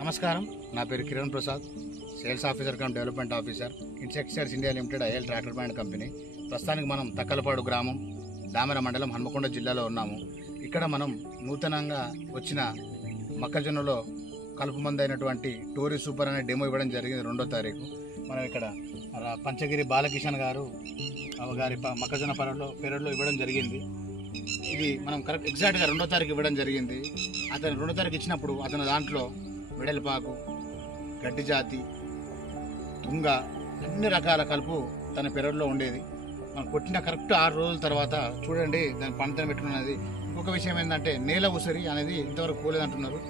నమస్కారం, నా పేరు Kiran Prasad, sales officer come development officer, insecticides India limited IL tractor brand company. ప్రస్తుతానికి మనం తక్కలపాడు గ్రామం, దామెర మండలం, హన్మకొండ జిల్లాలో ఉన్నాము. ఇక్కడ మనం నూతనంగా వచ్చిన మొక్కజొన్నలో కలుపు మందు అయినటువంటి టోరీ సూపర్ అనే డెమో ఇవ్వడం జరిగింది 2వ తారీఖు. మనం ఇక్కడ పంచగిరి బాలకిషన్ గారు గారి మొక్కజొన్న పెరట్లో ఇవ్వడం జరిగింది. ఇది మనం కరెక్ట్ ఎగ్జాక్ట్గా 2వ తారీఖు ఇవ్వడం జరిగింది. అతను 2వ తారీఖు ఇచ్చినప్పుడు అతను దాంట్లో వెడల్పాకు, గడ్డి జాతి, తుంగ, అన్ని రకాల కలుపు తన పెరట్లో ఉండేది. మనం కొట్టిన కరెక్ట్ 6 రోజుల తర్వాత చూడండి దాని పంటను పెట్టుకున్నది. ఇంకొక విషయం ఏంటంటే నేల ఉసిరి అనేది ఇంతవరకు పోలేదంటున్నారు.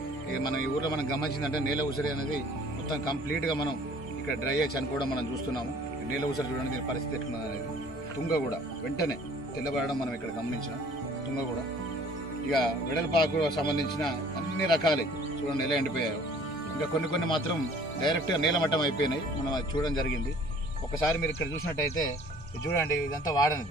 మనం ఈ ఊర్లో మనం గమనించిందంటే నేల ఉసిరి అనేది మొత్తం కంప్లీట్గా మనం ఇక్కడ డ్రై అయ్యి చనిపోవడం మనం చూస్తున్నాము. నేల ఉసిరి చూడండి దీని పరిస్థితి ఎట్లున్నది అనేది. తుంగ కూడా వెంటనే తెల్లబడడం మనం ఇక్కడ గమనించినాం. తుంగ కూడా ఇక వెడల్పాకు సంబంధించిన అన్ని రకాలే చూడండి ఎలా ఎండిపోయాయో. ఇంకా కొన్ని మాత్రం డైరెక్ట్గా నేలమట్టం అయిపోయినాయి. మనం అది చూడడం జరిగింది. ఒకసారి మీరు ఇక్కడ చూసినట్టయితే చూడండి, ఇదంతా వాడని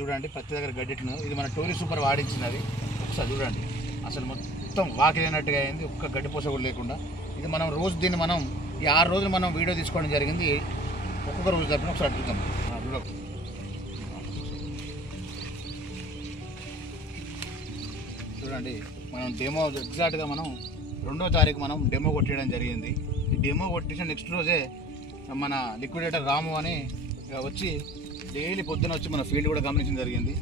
చూడండి. ప్రతి దగ్గర గడ్డిట్ను ఇది మన టోరీ సూపర్ వాడించినది. ఒకసారి చూడండి, అసలు మొత్తం వాకినట్టుగా అయింది, ఒక్క గడ్డి పూస కూడా లేకుండా. ఇది మనం రోజు దీన్ని మనం ఈ 6 రోజులు మనం వీడియో తీసుకోవడం జరిగింది. ఒక్కొక్క రోజు తప్పిన ఒకసారి చూద్దాం. చూడండి, మనం డెమో ఎగ్జాక్ట్గా మనం 2వ తారీఖు మనం డెమో కొట్టేయడం జరిగింది. ఈ డెమో కొట్టించిన నెక్స్ట్ రోజే మన లిక్విడేటర్ రాము అని వచ్చి డైలీ పొద్దున వచ్చి మన ఫీల్డ్ కూడా గమనించడం జరిగింది.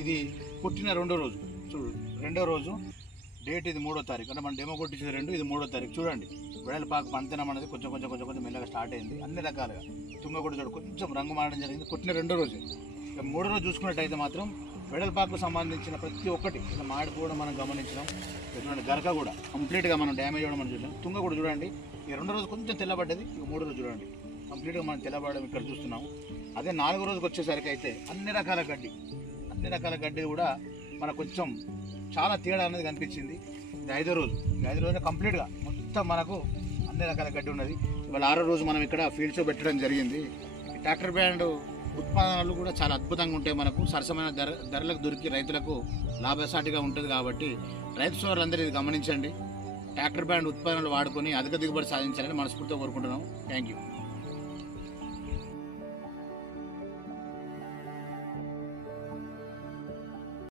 ఇది కొట్టిన 2వ రోజు చూడు, 2వ రోజు డేట్ ఇది 3వ తారీఖు. అంటే మనం డెమో కొట్టించిన 2 ఇది 3వ తారీఖు. చూడండి వెడల్పాకు పంతనం అనేది కొంచెం మెల్లగా స్టార్ట్ అయింది. అన్ని రకాలుగా తుంగ కూడా చూడు కొంచెం రంగు మారడం జరిగింది కొట్టిన 2వ రోజు. 3వ రోజు చూసుకున్నట్టయితే మాత్రం వెడల్పాకు సంబంధించిన ప్రతి ఒక్కటి ఇలా మాడిపోవడం మనం గమనించడం. చూడండి గరక కూడా కంప్లీట్గా మనం డ్యామేజ్ అవ్వడం మనం చూసాం. తుంగ కూడా చూడండి ఈ 2వ రోజు కొంచెం తెల్లబడ్డది. 3వ రోజు చూడండి కంప్లీట్గా మనం తెల్లబడడం ఇక్కడ చూస్తున్నాము. అదే 4వ రోజుకి వచ్చేసరికి అయితే అన్ని రకాల గడ్డి కూడా మనకు కొంచెం చాలా తేడా అనేది కనిపించింది. ఇది 5వ రోజు. 5వ రోజు కంప్లీట్గా మొత్తం మనకు అన్ని రకాల గడ్డి ఉన్నది. ఇవాళ 6వ రోజు మనం ఇక్కడ ఫీల్డ్స్లో పెట్టడం జరిగింది. ట్రాక్టర్ బ్రాండ్ ఉత్పాదనలు కూడా చాలా అద్భుతంగా ఉంటాయి. మనకు సరసమైన ధరలకు దొరికి రైతులకు లాభసాటిగా ఉంటుంది. కాబట్టి రైతు సోదరులందరూ ఇది గమనించండి. ట్రాక్టర్ బ్రాండ్ ఉత్పాదనలు వాడుకొని అధిక దిగుబడి సాధించాలని మనస్ఫూర్తిగా కోరుకుంటున్నాం. Thank you.